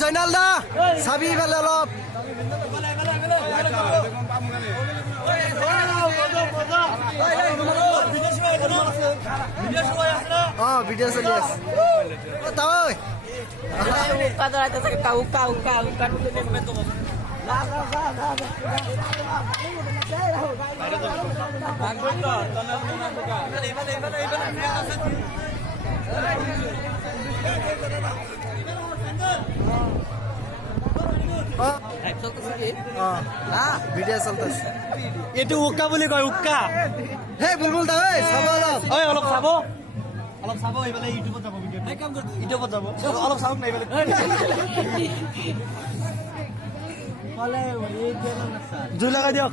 জয়নাল দা চাবি ফালে অলপ ভিডিঅ' চলি আছে তই ভিডিঅ' চলতেছে এইটো উক্কা বুলি কয় উক্কা হে বুলবুল দা চাব অলপ অলপ চাব এইফালে ইউটিউবত যাব ইউটিউবত যাব অলপ চাওক না এইফালে জুই লগাই দিয়ক